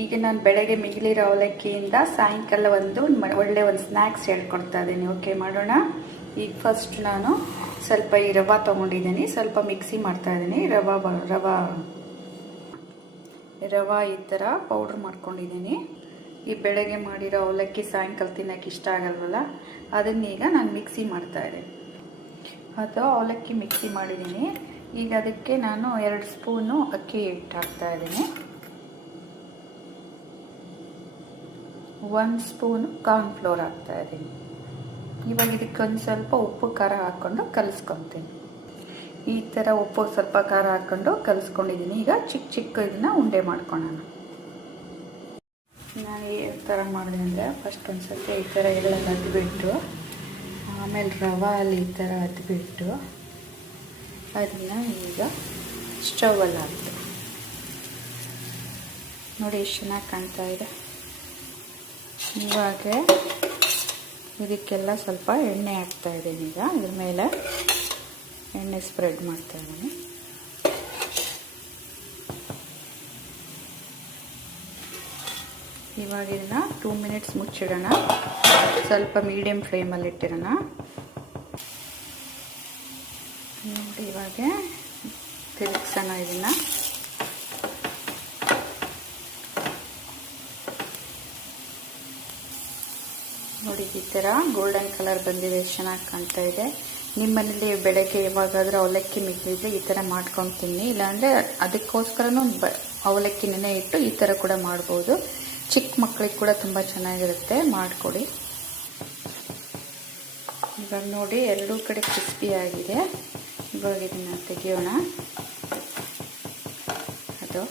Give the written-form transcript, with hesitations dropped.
ಈಗ ನಾನು ಬೆಳಗ್ಗೆ ಮಿಗಿಲಿರೋ ಅವಲಕ್ಕಿಯಿಂದ ಸಾಯಂಕಾಲ ಒಳ್ಳೆ ಒಂದು ಸ್ನ್ಯಾಕ್ಸ್ ಹೇಳ್ಕೊಡ್ತಾ ಇದ್ದೀನಿ. ಓಕೆ, ಮಾಡೋಣ. ಈಗ ಫಸ್ಟ್ ನಾನು ಸ್ವಲ್ಪ ಈ ರವೆ ತೊಗೊಂಡಿದ್ದೀನಿ, ಸ್ವಲ್ಪ ಮಿಕ್ಸಿ ಮಾಡ್ತಾ ಇದ್ದೀನಿ. ರವೆ ಈ ಥರ ಪೌಡ್ರ್ ಮಾಡ್ಕೊಂಡಿದ್ದೀನಿ. ಈ ಬೆಳಗ್ಗೆ ಮಾಡಿರೋ ಅವಲಕ್ಕಿ ಸಾಯಂಕಾಲ ತಿನ್ನೋಕ್ಕೆ ಇಷ್ಟ ಆಗಲ್ವಲ್ಲ, ಅದನ್ನೀಗ ನಾನು ಮಿಕ್ಸಿ ಮಾಡ್ತಾ ಇದ್ದೀನಿ. ಅದು ಅವಲಕ್ಕಿ ಮಿಕ್ಸಿ ಮಾಡಿದ್ದೀನಿ. ಈಗ ಅದಕ್ಕೆ ನಾನು 2 ಸ್ಪೂನು ಅಕ್ಕಿ ಹಿಟ್ಟು ಹಾಕ್ತಾ ಇದ್ದೀನಿ, 1 ಸ್ಪೂನು ಕಾರ್ನ್ಫ್ಲೋರ್ ಹಾಕ್ತಾ ಇದ್ದೀನಿ. ಇವಾಗ ಇದಕ್ಕೊಂದು ಸ್ವಲ್ಪ ಉಪ್ಪು ಖಾರ ಹಾಕ್ಕೊಂಡು ಕಲಿಸ್ಕೊತೀನಿ. ಈ ಥರ ಉಪ್ಪು ಸ್ವಲ್ಪ ಖಾರ ಹಾಕ್ಕೊಂಡು ಕಲಿಸ್ಕೊಂಡಿದ್ದೀನಿ. ಈಗ ಚಿಕ್ಕ ಇದನ್ನ ಉಂಡೆ ಮಾಡ್ಕೊಳ್ಳೋಣ. ನಾನು ಈ ಥರ ಮಾಡಿದೆ ಅಂದರೆ ಫಸ್ಟ್ ಒಂದು ಸ್ವಲ್ಪ ಈ ಥರ ಎಲ್ಲ ಅದ್ಬಿಟ್ಟು, ಆಮೇಲೆ ರವೆ ಅಲ್ಲಿ ಈ ಥರ ಅದ್ಬಿಟ್ಟು ಅದನ್ನು ಈಗ ಸ್ಟವಲ್ಲಿ ಹಾಕ್ತೀನಿ. ನೋಡಿ ಎಷ್ಟು ಚೆನ್ನಾಗಿ ಕಾಣ್ತಾ ಇದೆ. ಇವಾಗ ಇದಕ್ಕೆಲ್ಲ ಸ್ವಲ್ಪ ಎಣ್ಣೆ ಹಾಕ್ತಾ ಇದ್ದೀನಿ. ಈಗ ಇದ್ರ ಮೇಲೆ ಎಣ್ಣೆ ಸ್ಪ್ರೆಡ್ ಮಾಡ್ತಾ ಇದ್ದೀನಿ. ಇವಾಗ ಇದನ್ನ 2 ಮಿನಿಟ್ಸ್ ಮುಚ್ಚಿಡೋಣ. ಸ್ವಲ್ಪ ಮೀಡಿಯಮ್ ಫ್ಲೇಮಲ್ಲಿ ಇಟ್ಟಿರೋಣ. ನೋಡಿ ಇವಾಗ ತಿರುಗಿಸೋಣ ಇದನ್ನು. ನೋಡಿ ಈ ಥರ ಗೋಲ್ಡನ್ ಕಲರ್ ಬಂದಿದೆ, ಎಷ್ಟು ಚೆನ್ನಾಗಿ ಕಾಣ್ತಾ ಇದೆ. ನಿಮ್ಮ ಮನೇಲಿ ಬೆಳಗ್ಗೆ ಯಾವಾಗಾದರೂ ಅವಲಕ್ಕಿ ಮಿಕ್ಕಿದ್ರೆ ಈ ಥರ ಮಾಡ್ಕೊಂಡು ತಿನ್ನಿ. ಇಲ್ಲಾಂದರೆ ಅದಕ್ಕೋಸ್ಕರನೂ ಅವಲಕ್ಕಿ ನೆನೆ ಇಟ್ಟು ಈ ಥರ ಕೂಡ ಮಾಡ್ಬೋದು. ಚಿಕ್ಕ ಮಕ್ಕಳಿಗೆ ಕೂಡ ತುಂಬ ಚೆನ್ನಾಗಿರುತ್ತೆ, ಮಾಡಿಕೊಡಿ. ಇವಾಗ ನೋಡಿ ಎರಡೂ ಕಡೆ ಕ್ರಿಸ್ಪಿ ಆಗಿದೆ. ಇವಾಗ ಇದನ್ನು ತೆಗಿಯೋಣ. ಅದು